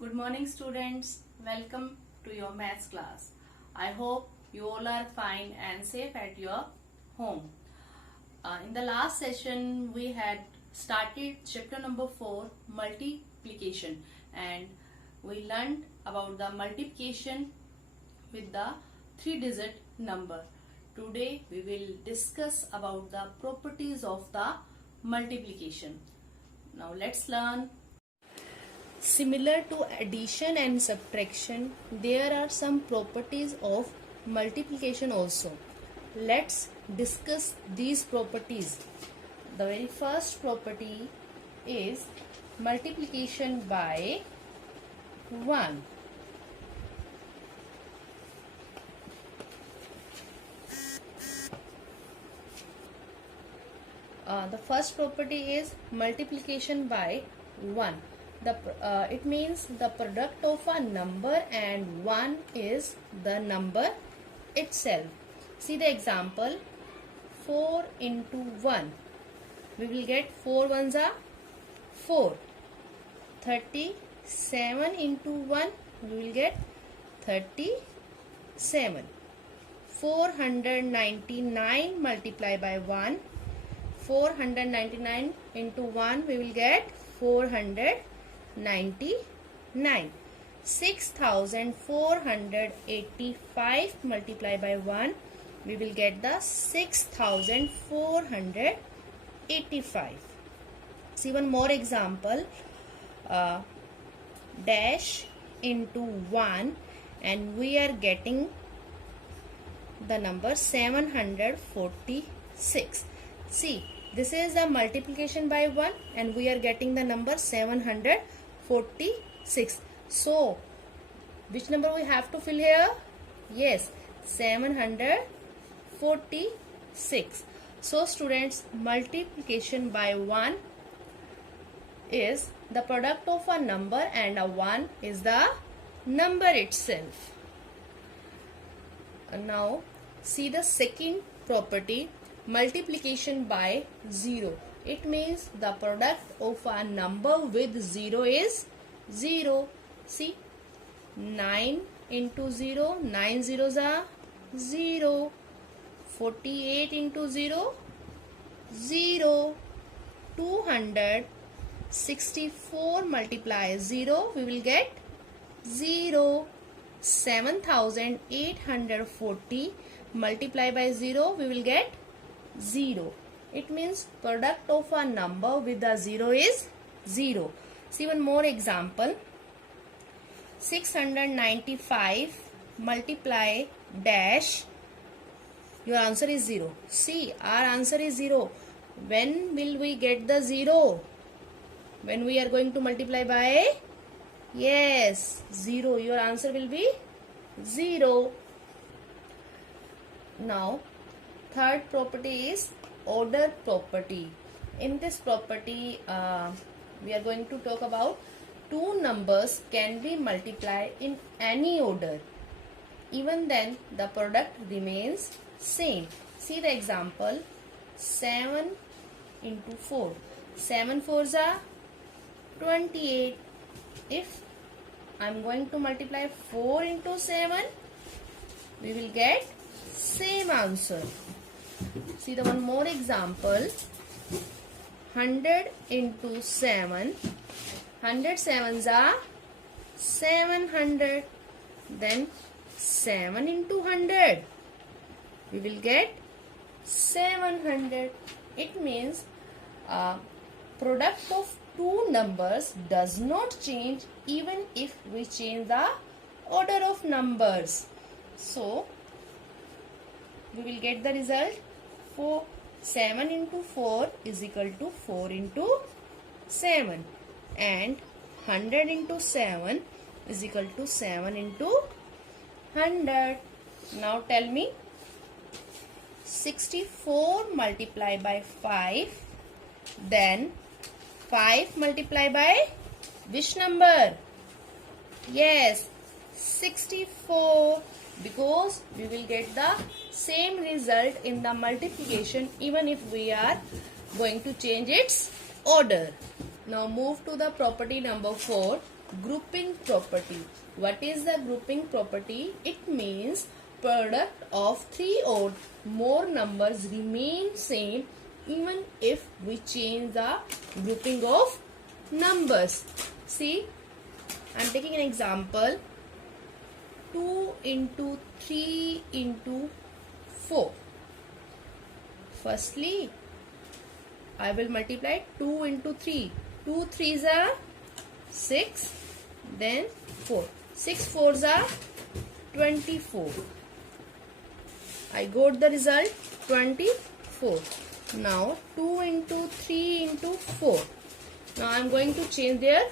Good morning students, welcome to your maths class. I hope you all are fine and safe at your home. In the last session we had started chapter number 4, multiplication, and we learned about the multiplication with the 3-digit number. Today we will discuss about the properties of the multiplication. Now let's learn. Similar to addition and subtraction, there are some properties of multiplication also. Let's discuss these properties. The very first property is multiplication by 1. The first property is multiplication by 1. It means the product of a number and 1 is the number itself. See the example, 4 into 1. We will get 4 ones are 4. 37 into 1. We will get 37. 499 multiplied by 1. 499 into 1. We will get 499. 6485 multiplied by 1, we will get the 6485. See one more example, dash into 1, and we are getting the number 746. See, this is the multiplication by 1 and we are getting the number 746. So, which number we have to fill here? Yes, 746. So, students, multiplication by 1 is the product of a number and a 1 is the number itself. Now, see the second property, multiplication by 0. It means the product of a number with 0 is 0. See, 9 into 0, 9 zeros are 0. 48 into 0, 0. 264 multiply 0, we will get 0. 7840 multiply by 0, we will get 0. It means product of a number with a 0 is 0. See one more example. 695 multiply dash. Your answer is 0. See, our answer is 0. When will we get the 0? When we are going to multiply by? Yes, 0. Your answer will be 0. Now, third property is order property. In this property, we are going to talk about two numbers can be multiplied in any order. Even then, the product remains same. See the example, 7 into 4. 7 fours are 28. If I am going to multiply 4 into 7, we will get same answer. See the one more example, 100 into 7. 100 sevens are 700. Then 7 into 100, we will get 700. It means product of two numbers does not change even if we change the order of numbers. So, we will get the result 7 into 4 is equal to 4 into 7, and 100 into 7 is equal to 7 into 100. Now tell me, 64 multiplied by 5, then 5 multiplied by which number? Yes, 64, because we will get the same result in the multiplication even if we are going to change its order. Now move to the property number 4, grouping property. What is the grouping property? It means product of three or more numbers remain same even if we change the grouping of numbers. See, I am taking an example. 2 into 3 into 4. Firstly, I will multiply 2 into 3. 2 3s are 6, then 4. 6 4s are 24. I got the result 24. Now 2 into 3 into 4. Now I am going to change their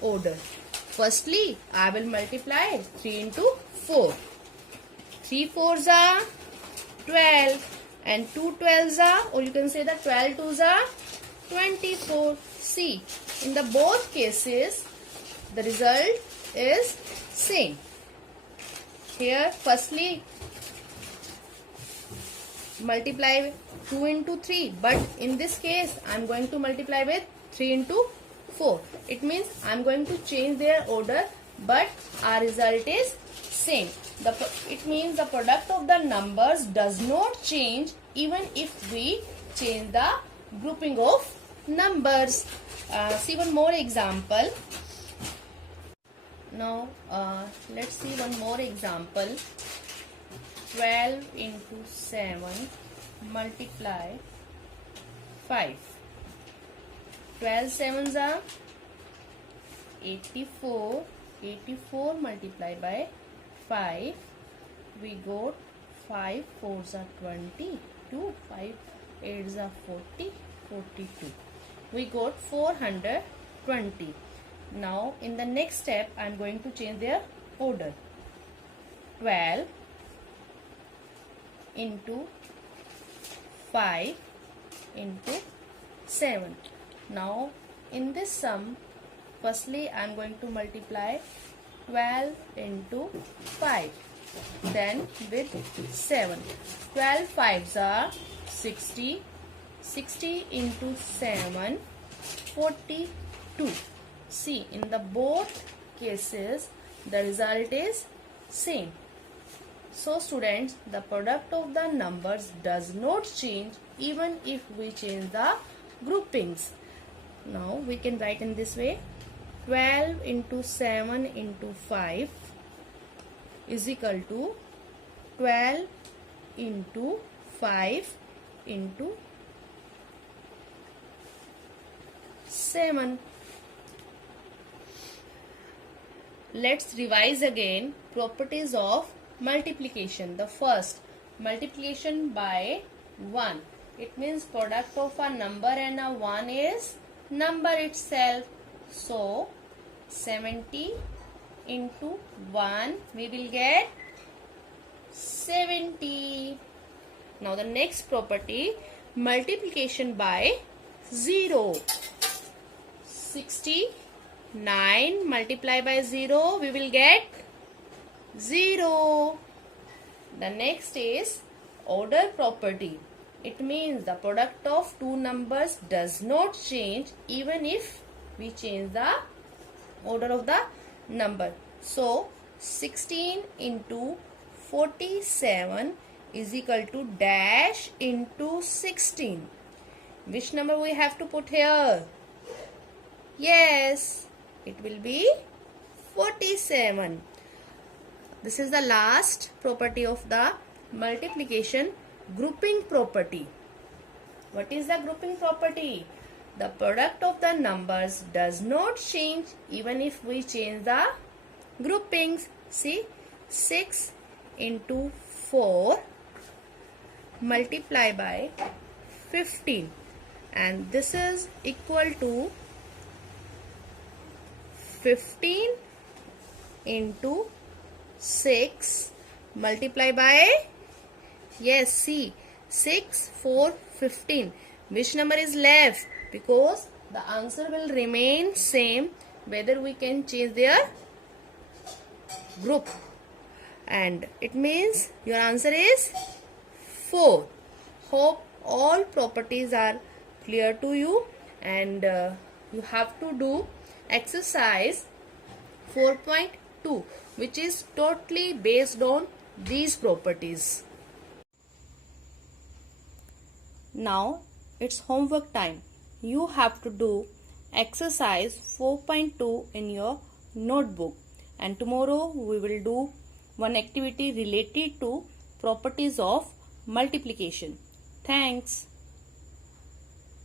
order. Firstly, I will multiply 3 into 4. 3 4s are 12 and 2 12s are, or you can say that 12 2s are 24. See, in the both cases, the result is same. Here, firstly, multiply 2 into 3, but in this case, I am going to multiply with 3 into 4. It means I am going to change their order, but our result is same. It means the product of the numbers does not change even if we change the grouping of numbers. See one more example. Now let's see one more example. 12 into 7 multiply 5. 12 sevens are 84. 84 multiplied by 5. We got 5 4s are 22. 5 8s are 40. 42. We got 420. Now in the next step I am going to change their order. 12 into 5 into 7. Now in this sum, firstly I am going to multiply 12 into 5, then with 7. 12 5s are 60. 60 into 7, 42. See, in the both cases the result is same. So students, the product of the numbers does not change even if we change the groupings. Now we can write in this way. 12 into 7 into 5 is equal to 12 into 5 into 7. Let's revise again properties of multiplication. The first, multiplication by 1. It means product of a number and a 1 is number itself. So 70 into 1 we will get 70. Now the next property, multiplication by 0. 69 multiply by 0 we will get 0. The next is order property. It means the product of two numbers does not change even if we change the order of the number. So 16 into 47 is equal to dash into 16. Which number we have to put here? Yes, it will be 47. This is the last property of the multiplication, grouping property. What is the grouping property? The product of the numbers does not change even if we change the groupings. See, 6 into 4 multiply by 15, and this is equal to 15 into 6 multiply by, yes, see, 6 4 15. Which number is left? Because the answer will remain same whether we can change their group, and it means your answer is 4. Hope all properties are clear to you, and you have to do exercise 4.2, which is totally based on these properties. Now it's homework time. You have to do exercise 4.2 in your notebook, and tomorrow we will do one activity related to properties of multiplication. Thanks.